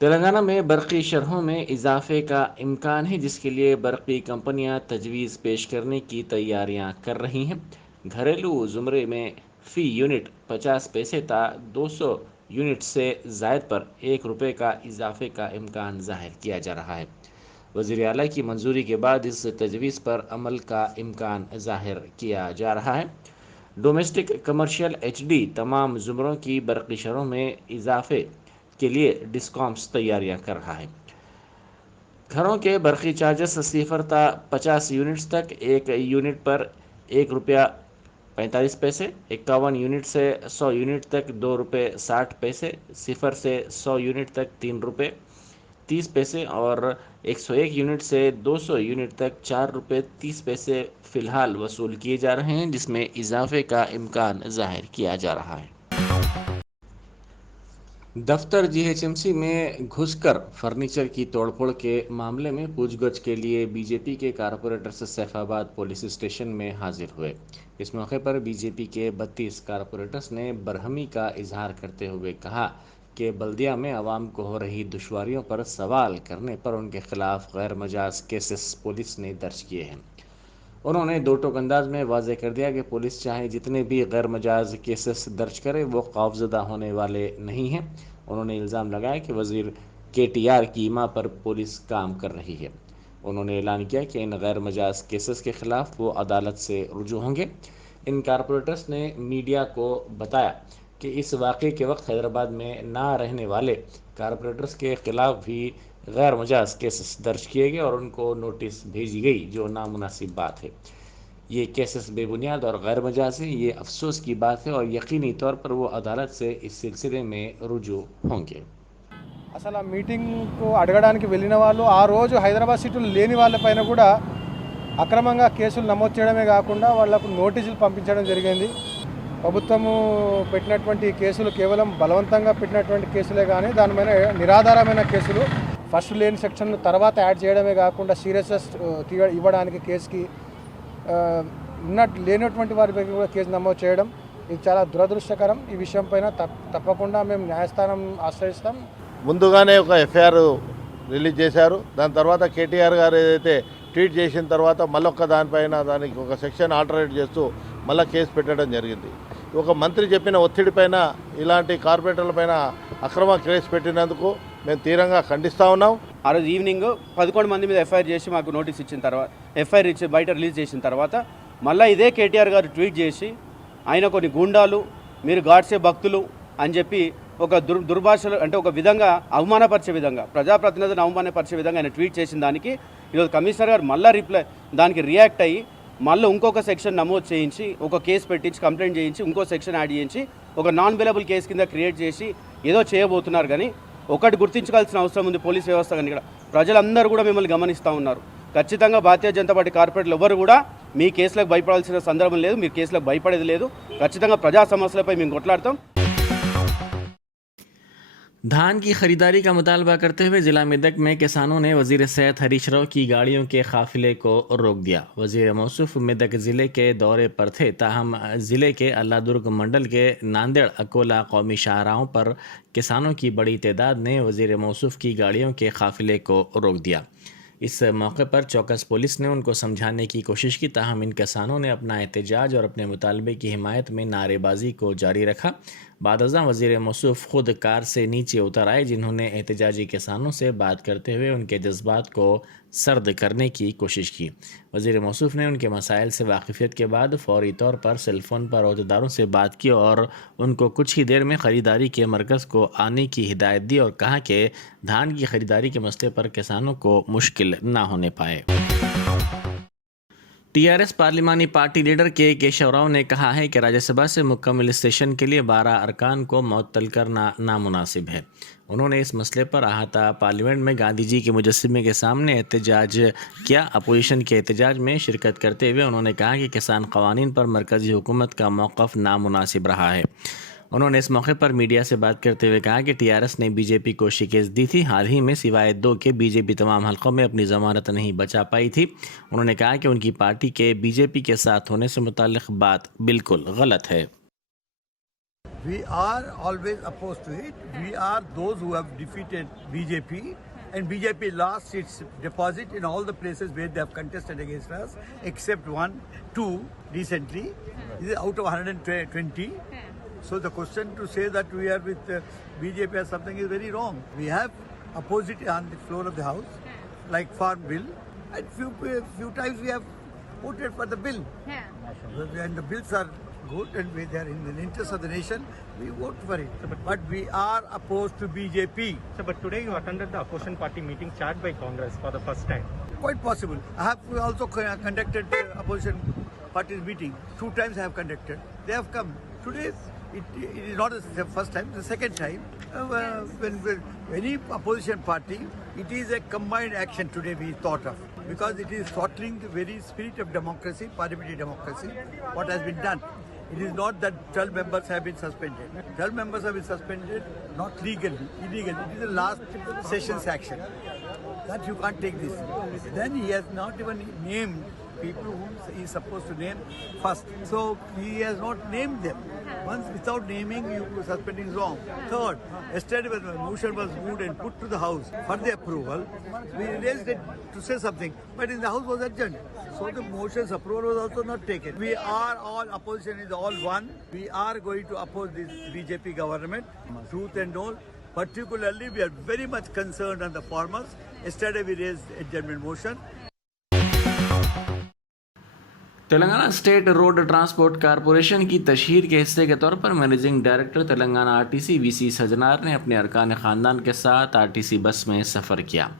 تلنگانہ میں برقی شرحوں میں اضافے کا امکان ہے، جس کے لیے برقی کمپنیاں تجویز پیش کرنے کی تیاریاں کر رہی ہیں۔ گھریلو زمرے میں فی یونٹ 50 پیسے تا 200 یونٹ سے زائد پر 1 روپے کا اضافے کا امکان ظاہر کیا جا رہا ہے۔ وزیر اعلیٰ کی منظوری کے بعد اس تجویز پر عمل کا امکان ظاہر کیا جا رہا ہے۔ ڈومیسٹک کمرشل ایچ ڈی تمام زمروں کی برقی شرحوں میں اضافے کے لیے ڈسکامس تیاریاں کر رہا ہے۔ گھروں کے برقی چارجز 0 تا 50 یونٹس تک 1 یونٹ پر 1 روپیہ 45 پیسے، 51 یونٹ سے 100 یونٹ تک 2 روپے 60 پیسے، 0 سے 100 یونٹ تک 3 روپے 30 پیسے اور 101 یونٹ سے 200 یونٹ تک 4 روپے 30 پیسے فی الحال وصول کیے جا رہے ہیں، جس میں اضافے کا امکان ظاہر کیا جا رہا ہے۔ دفتر جی ایچ ایم سی میں گھس کر فرنیچر کی توڑ پھوڑ کے معاملے میں پوچھ گچھ کے لیے بی جے پی کے کارپوریٹرز سیف آباد پولیس اسٹیشن میں حاضر ہوئے۔ اس موقع پر بی جے پی کے 32 کارپوریٹرز نے برہمی کا اظہار کرتے ہوئے کہا کہ بلدیہ میں عوام کو ہو رہی دشواریوں پر سوال کرنے پر ان کے خلاف غیر مجاز کیسز پولیس نے درج کیے ہیں۔ انہوں نے دو ٹوک انداز میں واضح کر دیا کہ پولیس چاہے جتنے بھی غیر مجاز کیسز درج کرے وہ خوفزدہ ہونے والے نہیں ہیں۔ انہوں نے الزام لگایا کہ وزیر کے ٹی آر کی ماں پر پولیس کام کر رہی ہے۔ انہوں نے اعلان کیا کہ ان غیر مجاز کیسز کے خلاف وہ عدالت سے رجوع ہوں گے۔ ان کارپوریٹرز نے میڈیا کو بتایا کہ اس واقعے کے وقت حیدرآباد میں نہ رہنے والے کارپوریٹرز کے خلاف بھی غیر مجاز کیسز درج کیے گئے اور ان کو نوٹس بھیجی گئی، جو نامناسب بات ہے۔ یہ کیسز بے بنیاد اور غیر مجاز ہیں۔ یہ افسوس کی بات ہے اور یقینی طور پر وہ عدالت سے اس سلسلے میں رجوع ہوں گے۔ అసలు ఆ మీటింగ్కు అడగడానికి వెళ్ళిన వాళ్ళు ఆ రోజు హైదరాబాద్ సీటులు లేని వాళ్ళపైన కూడా అక్రమంగా కేసులు నమోదు చేయడమే కాకుండా వాళ్లకు నోటీసులు పంపించడం జరిగింది। ప్రభుత్వము పెట్టినటువంటి కేసులు కేవలం బలవంతంగా పెట్టినటువంటి కేసులే కానీ దానిపైన నిరాధారమైన కేసులు ఫస్ట్ లేని సెక్షన్ తర్వాత యాడ్ చేయడమే కాకుండా సీరియస్నెస్ ఇవ్వడానికి కేసుకి లేనటువంటి వారిపై కూడా కేసు నమోదు చేయడం ఇది చాలా దురదృష్టకరం। ఈ విషయం పైన తప్పకుండా మేము న్యాయస్థానం ఆశ్రయిస్తాం। ముందుగానే ఒక ఎఫ్ఐఆర్ రిలీజ్ చేశారు। దాని తర్వాత కేటీఆర్ గారు ఏదైతే ట్వీట్ చేసిన తర్వాత మళ్ళొక్క దానిపైన దానికి ఒక సెక్షన్ ఆల్టరేట్ చేస్తూ మళ్ళీ కేసు పెట్టడం జరిగింది। ఒక మంత్రి చెప్పిన ఒత్తిడిపైన ఇలాంటి కార్పొరేటర్లపైన అక్రమ కేసు పెట్టినందుకు మేము తీవ్రంగా ఖండిస్తూ ఉన్నాం। ఆ రోజు ఈవినింగ్ 11 మంది మీద ఎఫ్ఐఆర్ చేసి మాకు నోటీస్ ఇచ్చిన తర్వాత ఎఫ్ఐఆర్ ఇచ్చి బయట రిలీజ్ చేసిన తర్వాత మళ్ళీ ఇదే కేటీఆర్ గారు ట్వీట్ చేసి ఆయన కొన్ని గుండాలు, మీరు గాడ్సే భక్తులు అని చెప్పి ఒక దుర్భాషలు అంటే ఒక విధంగా అవమానపరిచే విధంగా ప్రజాప్రతినిధులను అవమానపరిచే విధంగా ఆయన ట్వీట్ చేసిన దానికి ఈరోజు కమిషనర్ గారు మళ్ళీ దానికి రియాక్ట్ అయ్యి మళ్ళీ ఇంకొక సెక్షన్ నమోదు చేయించి ఒక కేసు పెట్టించి కంప్లైంట్ చేయించి ఇంకో సెక్షన్ యాడ్ చేయించి ఒక నాన్ అవైలబుల్ కేసు కింద క్రియేట్ చేసి ఏదో చేయబోతున్నారు। కానీ ఒకటి గుర్తించుకోవాల్సిన అవసరం ఉంది పోలీస్ వ్యవస్థ కానీ ఇక్కడ ప్రజలందరూ కూడా మిమ్మల్ని గమనిస్తూ ఉన్నారు। ఖచ్చితంగా భారతీయ జనతా పార్టీ కార్పొరేటర్లు ఎవరు కూడా మీ కేసులకు భయపడాల్సిన సందర్భం లేదు, మీరు కేసులకు భయపడేది లేదు। ఖచ్చితంగా ప్రజా సమస్యలపై మేము కొట్లాడతాం। धान की खरीदारी का मुतालबा करते हुए जिला मेदक में किसानों ने वजीर सेहत हरीश राव की गाड़ियों के काफिले को रोक दिया। वजीर मौसूफ मेदक ज़िले के दौरे पर थे, ताहम ज़िले के अल्लादुर्ग मंडल के नांदेड़ अकोला कौमी शाहराहों पर किसानों की बड़ी तादाद ने वजीर मौसूफ की गाड़ियों के काफिले को रोक दिया। इस मौके पर चौकस पुलिस ने उनको समझाने की कोशिश की, ताहम इन किसानों ने अपना एहतजाज और अपने मुतालबे की हिमायत में नारेबाजी को जारी रखा। बादअज़ां वज़ीर मौसूफ खुद कार से नीचे उतर आए, जिन्होंने एहतजाजी किसानों से बात करते हुए उनके जज्बात को सर्द करने की कोशिश की। वज़ीर मौसूफ ने उनके मसाइल से वाकिफ़ियत के बाद फ़ौरी तौर पर सेलफ़ोन पर अहदेदारों से बात की और उनको कुछ ही देर में ख़रीदारी के मरकज़ को आने की हिदायत दी और कहा कि धान की ख़रीदारी के मसले पर किसानों को मुश्किल ना होने पाए। टीआरएस पार्लिमानी पार्टी लीडर के केशव राव ने कहा है कि राज्यसभा से मुकम्मल स्टेशन के लिए 12 अरकान को मुअत्तल करना नामुनासिब है। उन्होंने इस मसले पर अहाता पार्लियामेंट में गांधी जी के मुजस्समे के सामने एहतजाज किया। अपोजिशन के एहतजाज में शिरकत करते हुए उन्होंने कहा कि किसान क़वानीन पर मरकज़ी हुकूमत का मौक़िफ़ नामुनासिब रहा है। उन्होंने इस मौके पर मीडिया से बात करते हुए कहा कि टीआरएस ने बीजेपी को शिकस्त दी थी। हाल ही में सिवाय 2 के बीजेपी तमाम हलकों में अपनी ज़मानत नहीं बचा पाई थी। उन्होंने कहा कि उनकी पार्टी के बीजेपी के साथ होने से मुताल्लिक़ बात बिल्कुल गलत है। We are always opposed to it. We are those who have defeated BJP, and BJP lost its deposit in all the places where they have contested against us, except two recently. This is out of 120. So the question to say that we are with BJP or something is very wrong. We have opposed it on the floor of the House, like Farm Bill, and few times we have voted for the bill. And the bills are good and they are in the interest of the nation, we vote for it. But we are opposed to BJP. So, but today you attended the opposition party meeting chaired by Congress for the first time. Quite possible. I have also conducted opposition parties meeting. 2 times I have conducted. They have come. Today it is not the first time, the second time. When any opposition party, it is a combined action today we thought of. Because it is throttling the very spirit of democracy, parliamentary democracy, what has been done. It is not that 12 members have been suspended. 12 members have been suspended, not legally, illegally. It is the last session's action. That you can't take this. Then he has not even named people whom he is supposed to name first. So he has not named them. Once without naming, you suspending is wrong. Third, yesterday when the motion was moved and put to the House for the approval, we raised it to say something, but in the House was adjourned. So the motion's approval was also not taken. We are all, opposition is all one. We are going to oppose this BJP government, truth and all. Particularly, we are very much concerned on the farmers. Yesterday we raised adjournment motion. Telangana state road transport corporation की तशहीर के हिस्से के तौर पर managing director Telangana RTC VC Sajjanar ने अपने अरकान ख़ानदान के साथ आरटीसी बस में सफ़र किया।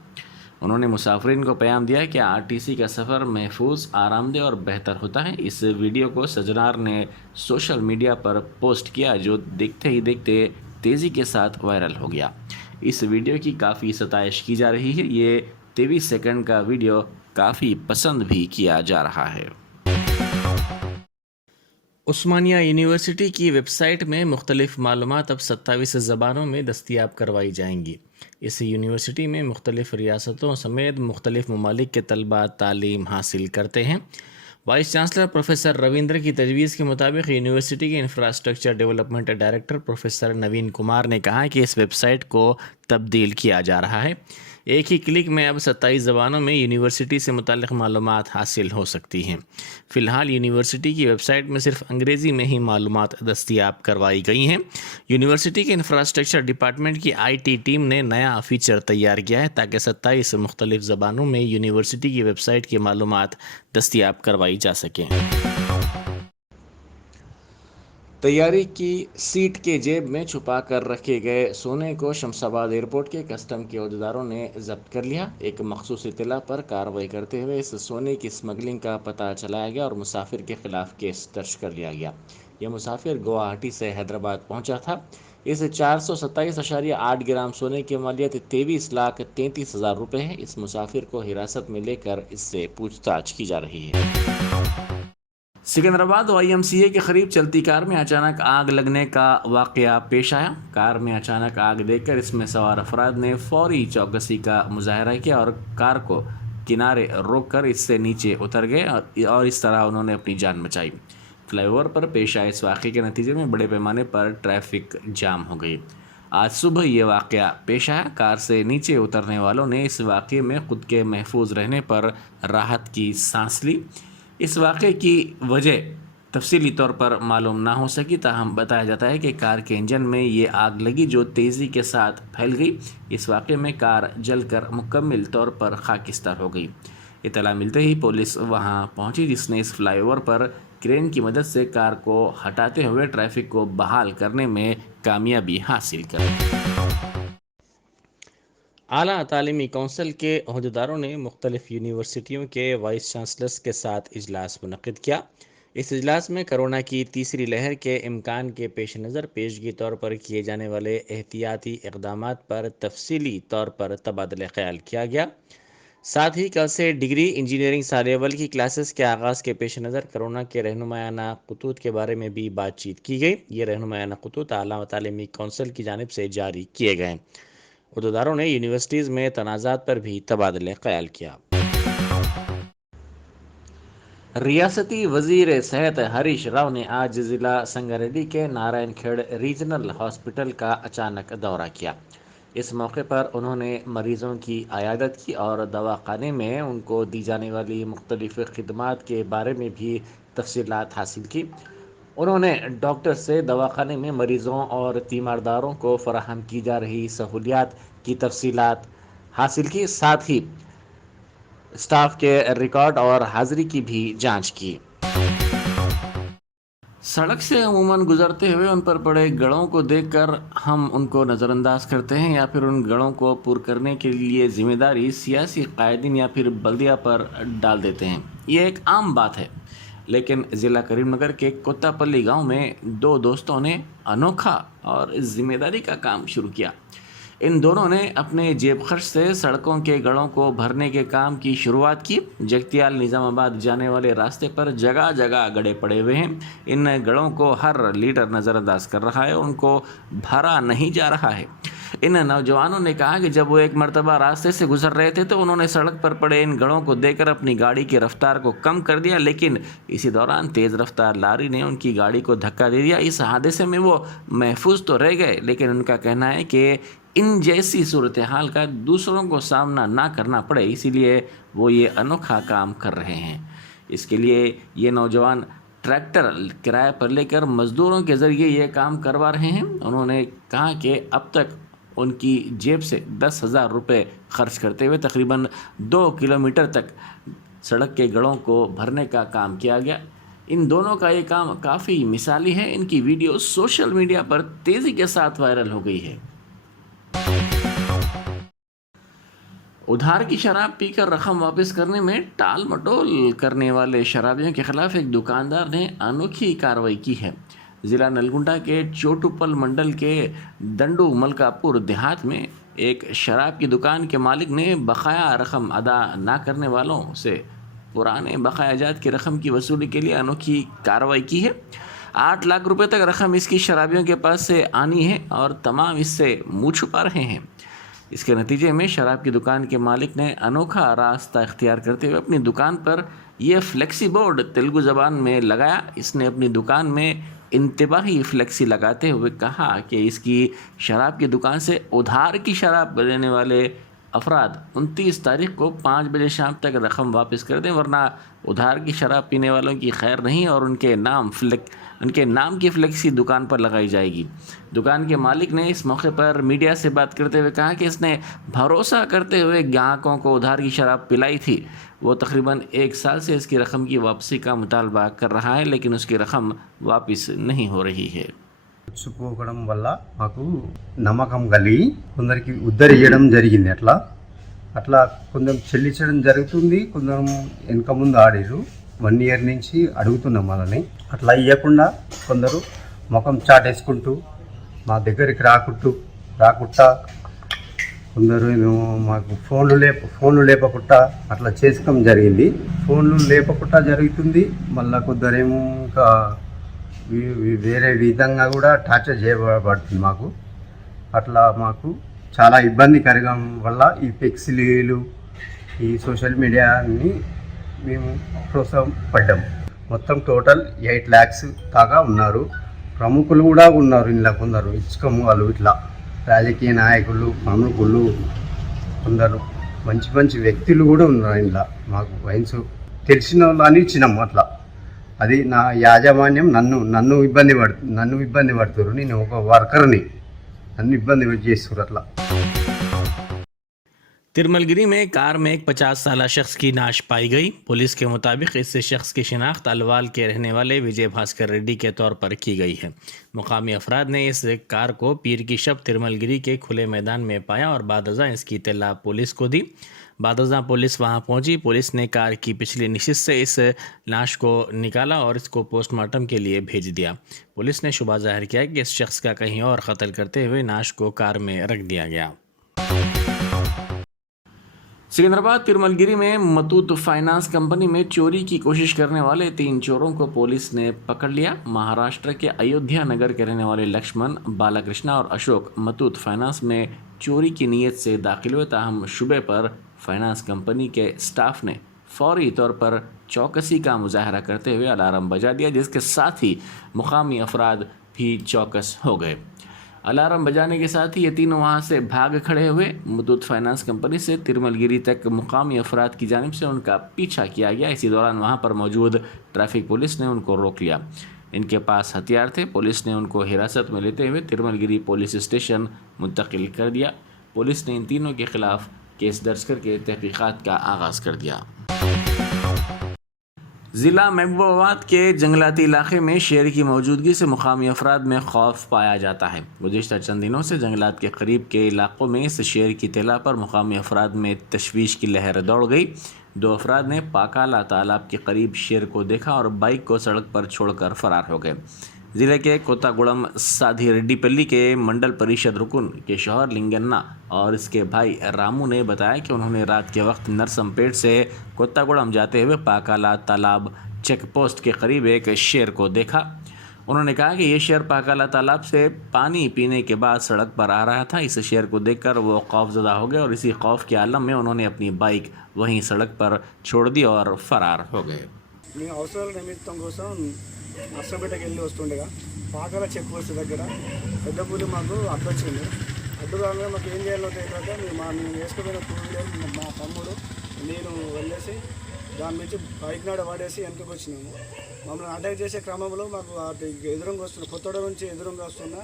उन्होंने मुसाफिरीन को पैगाम दिया कि आरटीसी का सफ़र महफूज, आरामदेह और बेहतर होता है। इस वीडियो को सजनार ने सोशल मीडिया पर पोस्ट किया, जो देखते ही देखते तेज़ी के साथ वायरल हो गया। इस वीडियो की काफ़ी सताइश की जा रही है। ये 23 सेकंड का वीडियो काफ़ी पसंद भी किया जा रहा है। उस्मानिया यूनिवर्सिटी की वेबसाइट में मुख्तलिफ मालूमात अब 27 ज़बानों में दस्तयाब करवाई जाएंगी। इस यूनिवर्सिटी में मुख्तलिफ रियासतों समेत मुख्तलिफ ममालिक के तलबा तालीम हासिल करते हैं। वाइस चांसलर प्रोफेसर रविंद्र की तजवीज़ के मुताबिक यूनिवर्सिटी के इंफ्रास्ट्रक्चर डेवलपमेंट डायरेक्टर प्रोफेसर नवीन कुमार ने कहा कि इस वेबसाइट को तब्दील किया जा रहा है। एक ही क्लिक में अब 27 ज़बानों में यूनिवर्सिटी से मुताल्लिक़ मालूमात हासिल हो सकती हैं। फ़िलहाल यूनिवर्सिटी की वेबसाइट में सिर्फ अंग्रेज़ी में ही मालूमात दस्तयाब करवाई गई हैं। यूनिवर्सिटी के इंफ्रास्ट्रक्चर डिपार्टमेंट की IT टीम ने नया फ़ीचर तैयार किया है ताकि 27 मुख्तलिफ़ ज़बानों में यूनिवर्सिटी की वेबसाइट की मालूमात दस्तयाब करवाई जा सकें। तैयारी की सीट के जेब में छुपा कर रखे गए सोने को शमशाबाद एयरपोर्ट के कस्टम के अहदेदारों ने जब्त कर लिया। एक मखसूस इत्तला पर कार्रवाई करते हुए इस सोने की स्मगलिंग का पता चलाया गया और मुसाफिर के खिलाफ केस दर्ज कर लिया गया। यह मुसाफिर गुवाहाटी से हैदराबाद पहुंचा था। इस 427.8 ग्राम सोने की मालियत 23,33,000 रुपये है। इस मुसाफिर को हिरासत में लेकर इससे पूछताछ की जा रही है। सिकंदराबाद YMCA के करीब चलती कार में अचानक आग लगने का वाक़या पेश आया। कार में अचानक आग देखकर इसमें सवार अफराद ने फौरी चौकसी का मुजाहरा किया और कार को किनारे रोककर इससे नीचे उतर गए और इस तरह उन्होंने अपनी जान बचाई। फ्लाईओवर पर पेश आए इस वाक़े के नतीजे में बड़े पैमाने पर ट्रैफिक जाम हो गई। आज सुबह ये वाक़या पेश आया। कार से नीचे उतरने वालों ने इस वाक़े में खुद के महफूज रहने पर राहत की सांस ली। इस वाक़े की वजह तफसीली तौर पर मालूम ना हो सकी, ताहम बताया जाता है कि कार के इंजन में ये आग लगी जो तेज़ी के साथ फैल गई। इस वाक़े में कार जलकर मुकम्मल तौर पर खाकिस्तार हो गई। इत्तला मिलते ही पुलिस वहां पहुंची, जिसने इस फ्लाईओवर पर क्रेन की मदद से कार को हटाते हुए ट्रैफिक को बहाल करने में कामयाबी हासिल कर। आला तालीमी कौंसिल के अहदेदारों ने मुख्तलिफ यूनिवर्सिटियों के वाइस चांसलर्स के साथ इजलास मुनक़िद किया। इस इजलास में कोरोना की तीसरी लहर के इम्कान के पेश नज़र पेशगी तौर पर किए जाने वाले एहतियाती इक़दामात पर तफसीली तौर पर तबादला ख्याल किया गया। साथ ही कल से डिग्री इंजीनियरिंग साल अव्वल की क्लासेस के आगाज़ के पेश नज़र कोरोना के रहनुमायाना खतूत के बारे में भी बातचीत की गई। ये रहनुमायाना खतूत आला तालीमी कौंसिल की जानिब से जारी किए गए। अहदेदारों ने यूनिवर्सिटीज़ में तनाज़ात पर भी तबादला ख्याल किया। रियासती वजीर सेहत हरीश राव ने आज ज़िला संगारेड्डी के नारायण खेड़ रीजनल हॉस्पिटल का अचानक दौरा किया। इस मौके पर उन्होंने मरीजों की आयादत की और दवाखाने में उनको दी जाने वाली मुख्तलिफ खिदमात के बारे में भी तफसीलात हासिल की। उन्होंने डॉक्टर से दवाखाने में मरीजों और तीमारदारों को फराहम की जा रही सहूलियात की तफसीलात हासिल की, साथ ही स्टाफ के रिकॉर्ड और हाजिरी की भी जांच की। सड़क से अमूमन गुजरते हुए उन पर पड़े गड़ों को देखकर हम उनको नज़रअंदाज करते हैं या फिर उन गड़ों को पूर करने के लिए जिम्मेदारी सियासी कायदीन या फिर बल्दिया पर डाल देते हैं। ये एक आम बात है, लेकिन ज़िला करीमनगर के कोत्तापल्ली गांव में दो दोस्तों ने अनोखा और जिम्मेदारी का काम शुरू किया। इन दोनों ने अपने जेब खर्च से सड़कों के गड़ों को भरने के काम की शुरुआत की। जगतियाल निज़ामाबाद जाने वाले रास्ते पर जगह जगह गड्ढे पड़े हुए हैं। इन गड़ों को हर लीडर नज़रअंदाज कर रहा है और उनको भरा नहीं जा रहा है। इन नौजवानों ने कहा कि जब वो एक मरतबा रास्ते से गुजर रहे थे तो उन्होंने सड़क पर पड़े इन गड़ों को देखकर अपनी गाड़ी की रफ्तार को कम कर दिया, लेकिन इसी दौरान तेज़ रफ्तार लारी ने उनकी गाड़ी को धक्का दे दिया। इस हादसे में वो महफूज तो रह गए, लेकिन उनका कहना है कि इन जैसी सूरत हाल का दूसरों को सामना ना करना पड़े, इसीलिए वो ये अनोखा काम कर रहे हैं। इसके लिए ये नौजवान ट्रैक्टर किराए पर लेकर मज़दूरों के ज़रिए ये काम करवा रहे हैं। उन्होंने कहा कि अब तक उनकी जेब से 10,000 रुपये खर्च करते हुए तकरीबन 2 किलोमीटर तक सड़क के गड़ों को भरने का काम किया गया। इन दोनों का ये काम काफ़ी मिसाली है। इनकी वीडियो सोशल मीडिया पर तेज़ी के साथ वायरल हो गई है। उधार की शराब पीकर रकम वापस करने में टाल मटोल करने वाले शराबियों के खिलाफ एक दुकानदार ने अनोखी कार्रवाई की है। ज़िला नलगुंडा के चोटुपल मंडल के दंडू मलकापुर देहात में एक शराब की दुकान के मालिक ने बकाया रकम अदा ना करने वालों से पुराने बकाया जात की रकम की वसूली के लिए अनोखी कार्रवाई की है। 8 लाख रुपए तक रकम इसकी शराबियों के पास से आनी है और तमाम इससे मुँह छुपा रहे हैं। इसके नतीजे में शराब की दुकान के मालिक ने अनोखा रास्ता इख्तियार करते हुए अपनी दुकान पर यह फ्लेक्सी बोर्ड तेलुगु ज़बान में लगाया। इसने अपनी दुकान में इंतबाही फ्लेक्सी लगाते हुए कहा कि इसकी शराब की दुकान से उधार की शराब लेने वाले अफराद 29 तारीख को 5 बजे शाम तक रकम वापस कर दें, वरना उधार की शराब पीने वालों की खैर नहीं और उनके नाम की फ्लेक्सी दुकान पर लगाई जाएगी। दुकान के मालिक ने इस मौके पर मीडिया से बात करते हुए कहा कि इसने भरोसा करते हुए ग्राहकों को उधार की शराब पिलाई थी। वो तकरीबन 1 साल से इसकी रकम की वापसी का मुतालबा कर रहा है, लेकिन उसकी रकम वापस नहीं हो रही है। పుచ్చుకోవడం వల్ల మాకు నమ్మకం కలిగి కొందరికి ఉద్ధరించడం జరిగింది. అట్లా కొందరు చెల్లించడం జరుగుతుంది, కొందరు వెనక ముందు ఆడిరు. 1 ఇయర్ నుంచి అడుగుతున్నాం వాళ్ళని. అట్లా ఇవ్వకుండా కొందరు ముఖం చాటేసుకుంటూ మా దగ్గరికి రాకుండా కొందరు మాకు ఫోన్లు లేపకుండా అట్లా చేసుకోవడం జరిగింది. ఫోన్లు లేపకుండా జరుగుతుంది. మళ్ళీ కొందరేమో ఇంకా వేరే విధంగా కూడా టార్చర్ చేయబడుతుంది మాకు. అట్లా మాకు చాలా ఇబ్బందికరంగా వల్ల ఈ ఫ్లెక్సీలు ఈ సోషల్ మీడియాని మేము ప్రోత్సాహపడ్డాం. మొత్తం టోటల్ 8 lakhs దాకా ఉన్నారు. ప్రముఖులు కూడా ఉన్నారు ఇందులో, కొందరు ఇచ్చుకం వాళ్ళు, ఇట్లా రాజకీయ నాయకులు, ప్రముఖులు, కొందరు మంచి వ్యక్తులు కూడా ఉన్నారు ఇందులో. మాకు వైన్స్ తెలిసిన వాళ్ళని ఇచ్చినాము. అట్లా అది నా యాజమాన్యం నన్ను ఇబ్బంది పడుతున్నారు. నేను ఒక వర్కర్ని, నన్ను ఇబ్బంది చేస్తున్నారు. అట్లా तिरमलगिरी में कार में एक 50 साला शख्स की नाश पाई गई। पुलिस के मुताबिक इस शख्स की शिनाख्त अलवाल के रहने वाले विजय भास्कर रेड्डी के तौर पर की गई है। मुकामी अफराद ने इस कार को पीर की शब तिरमलगिरी के खुले मैदान में पाया और बादअज़ां इसकी इत्तला पुलिस को दी। बादअज़ां पुलिस वहां पहुंची। पुलिस ने कार की पिछली नशिस्त से इस लाश को निकाला और इसको पोस्टमार्टम के लिए भेज दिया। पुलिस ने शुबा जाहिर किया कि इस शख्स का कहीं और कत्ल करते हुए लाश को कार में रख दिया गया। सिकंदराबाद तिरमलगिरी में मतूत फाइनेंस कंपनी में चोरी की कोशिश करने वाले 3 चोरों को पुलिस ने पकड़ लिया। महाराष्ट्र के अयोध्या नगर के रहने वाले लक्ष्मण, बालाकृष्णा और अशोक मतूत फाइनेंस में चोरी की नीयत से दाखिल हुए, ताहम शुबे पर फाइनेंस कंपनी के स्टाफ ने फौरी तौर पर चौकसी का मुजाहरा करते हुए अलार्म बजा दिया, जिसके साथ ही मुकामी अफराद भी चौकस हो गए। अलार्म बजाने के साथ ही ये तीनों वहाँ से भाग खड़े हुए। मुथूट फाइनेंस कंपनी से तिरमलगिरी तक मुकामी अफराद की जानिब से उनका पीछा किया गया। इसी दौरान वहाँ पर मौजूद ट्रैफिक पुलिस ने उनको रोक लिया। इनके पास हथियार थे। पुलिस ने उनको हिरासत में लेते हुए तिरमलगिरी पुलिस स्टेशन मुंतकिल कर दिया। पुलिस ने इन तीनों के खिलाफ केस दर्ज करके तहकीकात का आगाज़ कर दिया। ज़िला महबूबाबाद के जंगलाती इलाके में शेर की मौजूदगी से मुकामी अफराद में खौफ पाया जाता है। गुज़िश्ता चंद दिनों से जंगलात के करीब के इलाकों में इस शेर की इत्तला पर मुकामी अफराद में तशवीश की लहर दौड़ गई। 2 अफराद ने पाकाला तालाब के करीब शेर को देखा और बाइक को सड़क पर छोड़कर फरार हो गए। ज़िले के कोत्तागुड़म साधी रेड्डीपल्ली के मंडल परिषद रुकन के शौहर लिंगन्ना और इसके भाई रामू ने बताया कि उन्होंने रात के वक्त नरसमपेट से कोत्तागुड़म जाते हुए पाकाला तालाब चेक पोस्ट के करीब एक शेर को देखा। उन्होंने कहा कि ये शेर पाकाला तालाब से पानी पीने के बाद सड़क पर आ रहा था। इस शेर को देखकर वो खौफजदा हो गए और इसी खौफ के आलम में उन्होंने अपनी बाइक वहीं सड़क पर छोड़ दी और फरार हो गए। నర్సంపేటకి వెళ్ళి వస్తుండగా పాకాల చెక్ పోస్ట్ దగ్గర పెద్ద పూరి మాకు అడ్డొచ్చింది. అడ్డు రాగానే మాకు ఏం చేయాలో తెలియక మేము వేసుకుపోయిన 2 వీలర్ మా తమ్ముడు నేను వెళ్ళేసి దాని నుంచి బైక్ నాడ పడేసి వెనకకి వచ్చినాము. మమ్మల్ని అటాక్ చేసే క్రమంలో మాకు ఎదురుగా వస్తున్న కొత్తగూడెం నుంచి ఎదురుగా వస్తున్న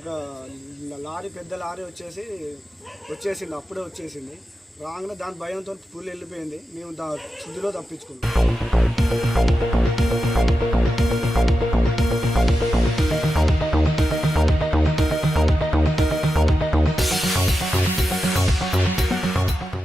ఒక లారీ, పెద్ద లారీ వచ్చేసింది. అప్పుడే వచ్చేసింది. రాగానే దాని భయంతో పులి వెళ్ళిపోయింది. మేము శుద్ధిలో తప్పించుకున్నాం.